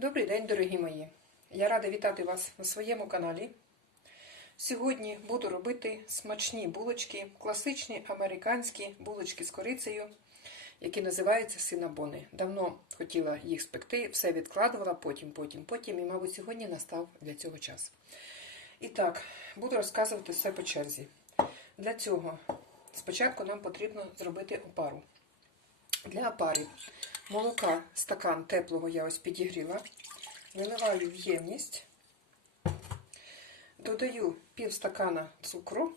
Добрий день, дорогі мої! Я рада вітати вас на своєму каналі. Сьогодні буду робити смачні булочки, класичні американські булочки з корицею, які називаються синабони. Давно хотіла їх спекти, все відкладувала, потім, потім, потім, і, мабуть, сьогодні настав для цього час. І так, буду розказувати все по черзі. Для цього спочатку нам потрібно зробити опару. Для опари молока стакан теплого я ось підігріла. Виливаю в ємність, додаю пів стакана цукру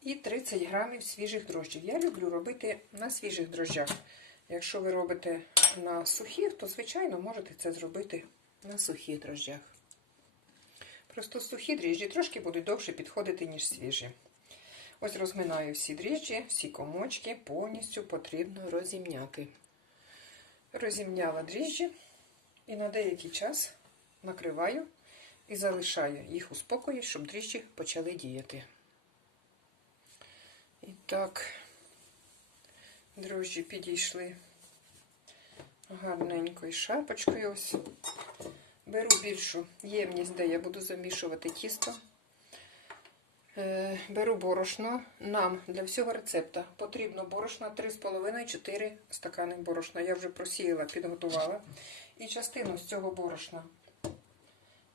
і 30 грамів свіжих дрожджів. Я люблю робити на свіжих дрожжах. Якщо ви робите на сухих, то, звичайно, можете це зробити на сухих дрожжах. Просто сухі дріжджі трошки будуть довше підходити, ніж свіжі. Ось розминаю всі дріжджі, всі комочки, повністю потрібно розімняти. Розімняла дріжджі і на деякий час накриваю і залишаю їх у спокої, щоб дріжджі почали діяти. І так, дрожжі підійшли гарненькою шапочкою. Ось. Беру більшу ємність, де я буду замішувати тісто. Беру борошно. Нам для всього рецепта потрібно борошна 3,5-4 стакани борошна. Я вже просіяла, підготувала. І частину з цього борошна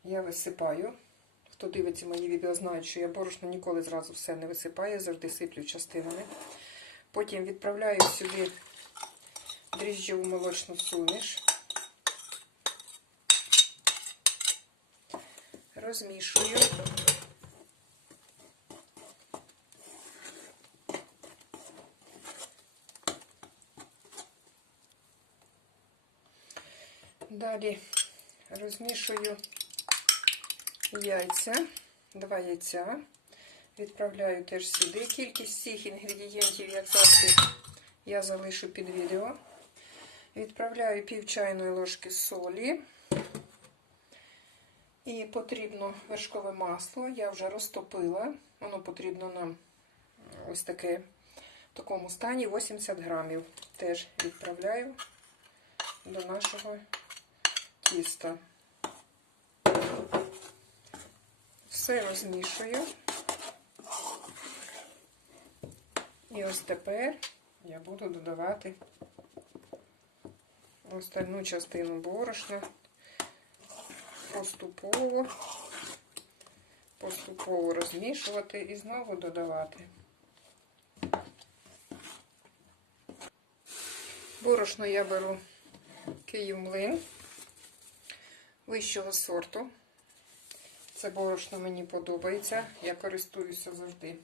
я висипаю. Хто дивиться мої відео, знає, що я борошно ніколи зразу все не висипаю, завжди сиплю частинами. Потім відправляю сюди дріжджову молочну суміш. Розмішую. Далі розмішую яйця, два яйця. Відправляю теж сюди. Кількість цих інгредієнтів, як завжди, я залишу під відео. Відправляю пів чайної ложки солі. І потрібно вершкове масло. Я вже розтопила. Воно потрібно нам ось таке в такому стані 80 грамів. Теж відправляю до нашого тіста. Все розмішую. І ось тепер я буду додавати остальну частину борошна поступово, поступово розмішувати і знову додавати. Борошно я беру Київмлин вищого сорту. Це борошно мені подобається. Я користуюся завжди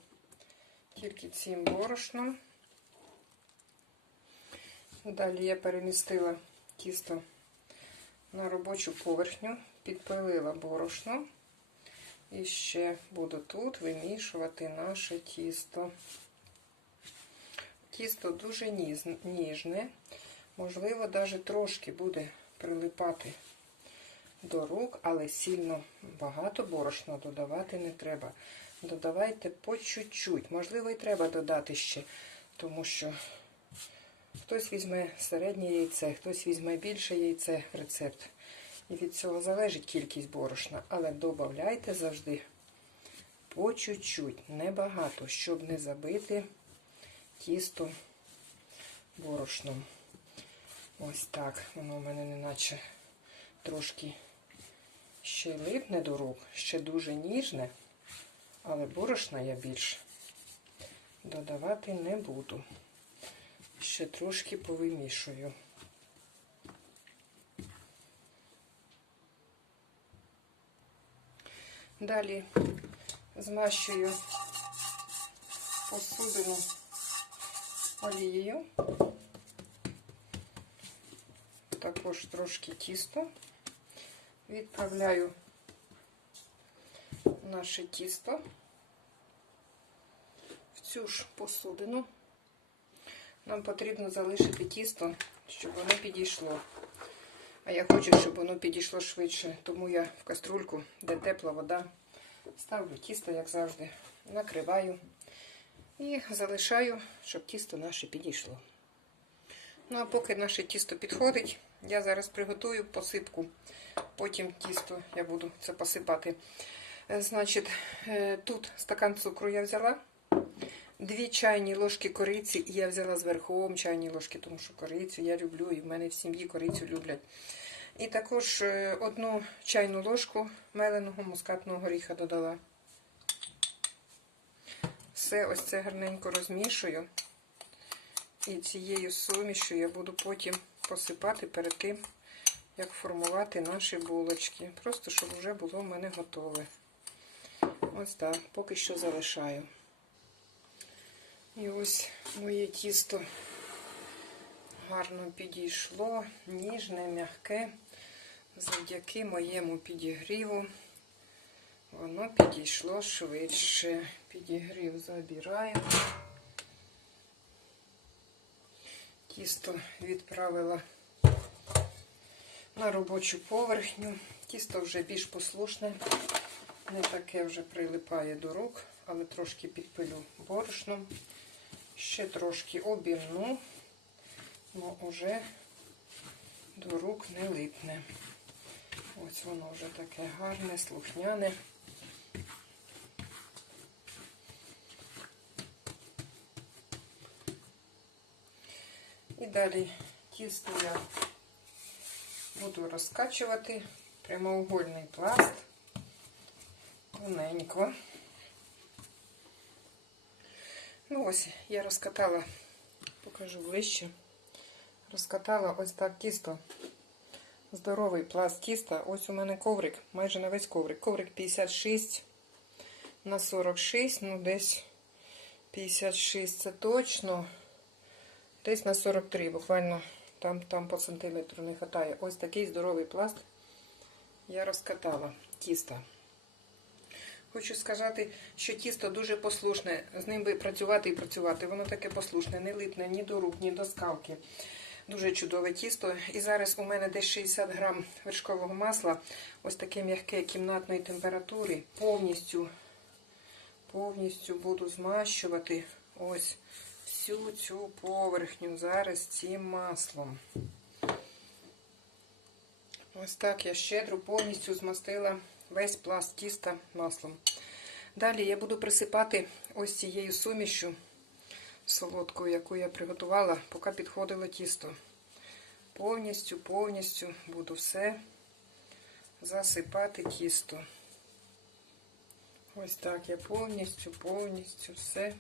тільки цим борошном. Далі я перемістила тісто на робочу поверхню, підпилила борошно. І ще буду тут вимішувати наше тісто. Тісто дуже ніжне, можливо, навіть трошки буде прилипати до рук, але сильно багато борошна додавати не треба. Додавайте по чуть-чуть. Можливо, і треба додати ще, тому що хтось візьме середнє яйце, хтось візьме більше яйце в рецепт. І від цього залежить кількість борошна. Але додавайте завжди по чуть-чуть, небагато, щоб не забити тісто борошном. Ось так. Воно у мене неначе трошки ще липне до рук, ще дуже ніжне, але борошна я більш додавати не буду. Ще трошки повимішую. Далі змащую посудину олією, також трошки тісто. Відправляю наше тісто в цю ж посудину. Нам потрібно залишити тісто, щоб воно підійшло. А я хочу, щоб воно підійшло швидше, тому я в каструльку, де тепла вода, ставлю тісто, як завжди, накриваю і залишаю, щоб тісто наше підійшло. Ну, а поки наше тісто підходить, я зараз приготую посипку. Потім тісто я буду це посипати. Е, Значить, е, тут стакан цукру я взяла. Дві чайні ложки кориці, і я взяла зверху чайні ложки, тому що корицю я люблю, і в мене в сім'ї корицю люблять. І також е, одну чайну ложку меленого мускатного горіха додала. Все ось це гарненько розмішую. І цією сумішю я буду потім посипати перед тим, як формувати наші булочки. Просто щоб вже було в мене готове. Ось так, поки що залишаю. І ось моє тісто гарно підійшло, ніжне, м'яке. Завдяки моєму підігріву воно підійшло швидше. Підігрів забираю. Тісто відправила на робочу поверхню. Тісто вже більш послушне, не таке вже прилипає до рук, але трошки підпилю борошном. Ще трошки обімну, але вже до рук не липне. Ось воно вже таке гарне, слухняне. Далі тісто я буду розкачувати прямоугольний пласт тоненько. Ну ось, я розкатала, покажу ближче. Розкатала ось так тісто. Здоровий пласт тіста. Ось у мене коврик, майже на весь коврик. Коврик 56 на 46, ну десь 56 це точно. Десь на 43, буквально там, там по сантиметру не вистачає. Ось такий здоровий пласт я розкатала тіста. Хочу сказати, що тісто дуже послушне. З ним би працювати і працювати. Воно таке послушне, не липне ні до рук, ні до скалки. Дуже чудове тісто. І зараз у мене десь 60 грам вершкового масла. Ось таке м'яке кімнатної температури. Повністю, повністю буду змащувати ось всю цю поверхню зараз цим маслом. Ось так я щедро повністю змастила весь пласт тіста маслом. Далі я буду присипати ось цією сумішю солодкою, яку я приготувала, поки підходило тісто. Повністю, повністю буду все засипати тісто. Ось так я повністю, повністю все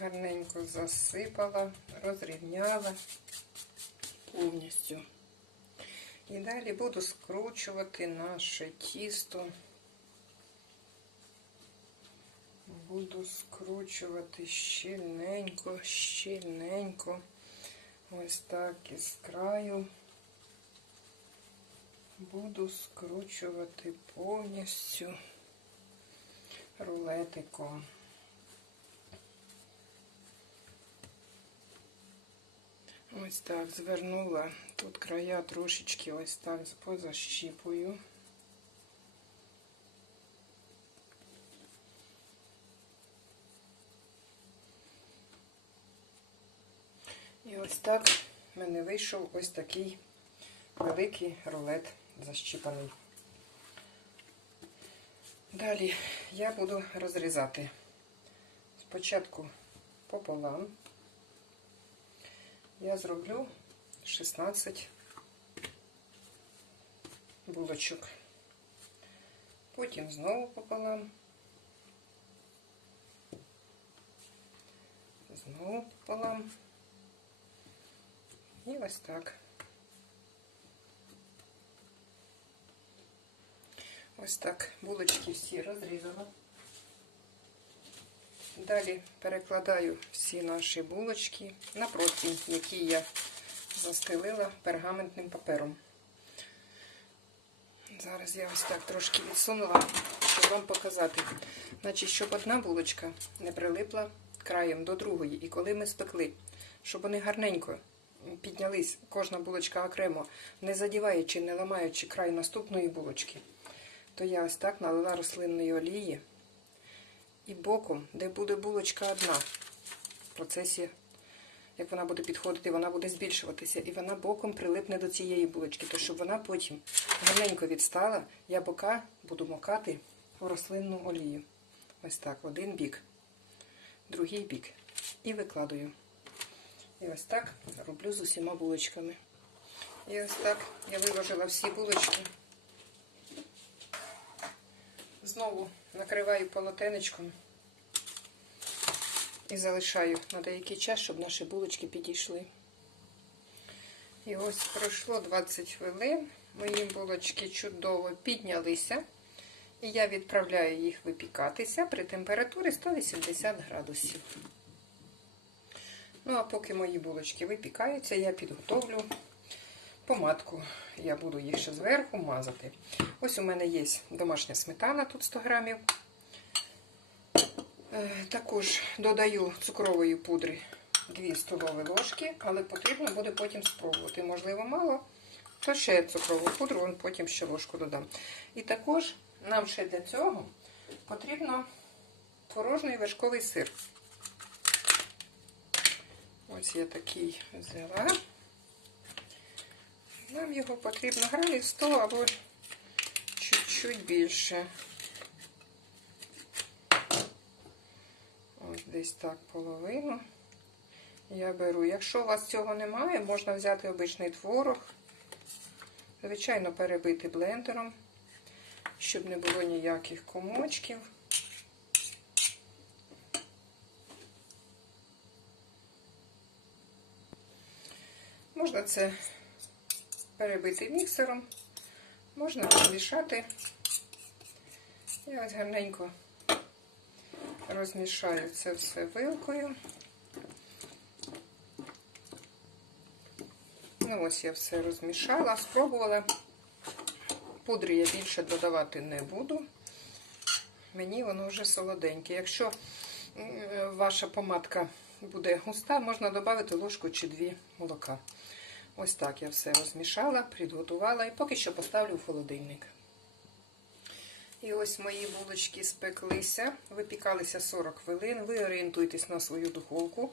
гарненько засипала, розрівняла повністю. І далі буду скручувати наше тісто. Буду скручувати щільненько, щільненько. Ось так із краю. Буду скручувати повністю рулетиком. Ось так звернула. Тут края трошечки ось так позащіпую. І ось так в мене вийшов ось такий великий рулет защіпаний. Далі я буду розрізати спочатку пополам. Я зроблю 16 булочок. Потім знову пополам. Знову пополам. І ось так. Ось так булочки всі розрізала. Далі перекладаю всі наші булочки на противень, які я застелила пергаментним папером. Зараз я ось так трошки відсунула, щоб вам показати. Значить, щоб одна булочка не прилипла краєм до другої. І коли ми спекли, щоб вони гарненько піднялись, кожна булочка окремо, не задіваючи, не ламаючи край наступної булочки, то я ось так налила рослинної олії. І боком, де буде булочка одна, в процесі як вона буде підходити, вона буде збільшуватися, і вона боком прилипне до цієї булочки, то щоб вона потім гарненько відстала, я бока буду макати в рослинну олію. Ось так, один бік, другий бік. І викладаю. І ось так роблю з усіма булочками. І ось так я виложила всі булочки. Знову накриваю полотенечком і залишаю на деякий час, щоб наші булочки підійшли. І ось пройшло 20 хвилин. Мої булочки чудово піднялися. І я відправляю їх випікатися при температурі 180 градусів. Ну, а поки мої булочки випікаються, я підготовлю помадку. Я буду їх ще зверху мазати. Ось у мене є домашня сметана, тут 100 грамів. Е, Також додаю цукрової пудри 2 столові ложки, але потрібно буде потім спробувати. Можливо, мало, то ще цукрову пудру, потім ще ложку додам. І також нам ще для цього потрібно творожний вершковий сир. Ось я такий взяла. Нам його потрібно грамів 100 або чуть-чуть більше. Ось десь так половину я беру. Якщо у вас цього немає, можна взяти обичний творог, звичайно, перебити блендером, щоб не було ніяких комочків. Можна це перебити міксером, можна розмішати. Я ось гарненько розмішаю це все вилкою. Ну, ось я все розмішала, спробувала. Пудри я більше додавати не буду. Мені воно вже солоденьке. Якщо ваша помадка буде густа, можна додати ложку чи дві молока. Ось так я все розмішала, підготувала і поки що поставлю в холодильник. І ось мої булочки спеклися, випікалися 40 хвилин. Ви орієнтуйтесь на свою духовку.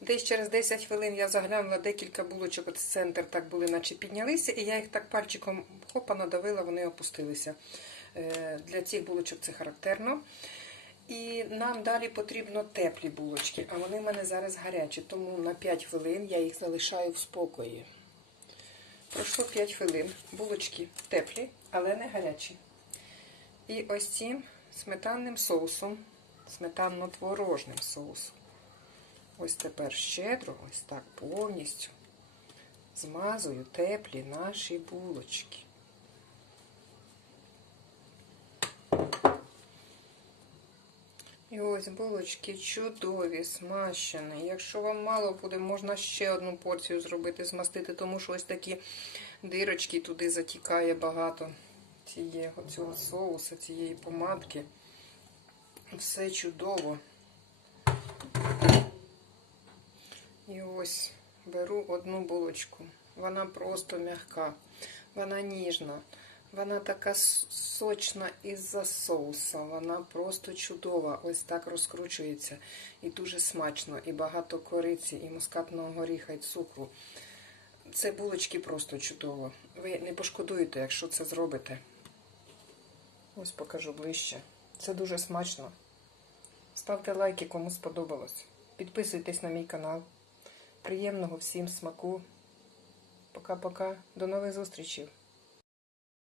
Десь через 10 хвилин я заглянула декілька булочок, от центр так були, наче піднялися, і я їх так пальчиком хопа надавила, вони опустилися. Для цих булочок це характерно. І нам далі потрібно теплі булочки, а вони в мене зараз гарячі, тому на 5 хвилин я їх залишаю в спокої. Пройшло 5 хвилин. Булочки теплі, але не гарячі. І ось цим сметанним соусом, сметанно-творожним соусом. Ось тепер щедро, ось так повністю змазую теплі наші булочки. І ось булочки чудові, смащені. Якщо вам мало буде, можна ще одну порцію зробити, змастити, тому що ось такі дирочки туди затікає багато цієї, цього соусу, цієї помадки. Все чудово. І ось беру одну булочку. Вона просто м'яка, вона ніжна. Вона така сочна із-за соуса. Вона просто чудова. Ось так розкручується. І дуже смачно. І багато кориці, і мускатного горіха, і цукру. Це булочки просто чудово. Ви не пошкодуєте, якщо це зробите. Ось покажу ближче. Це дуже смачно. Ставте лайки, кому сподобалось. Підписуйтесь на мій канал. Приємного всім смаку. Пока-пока. До нових зустрічей.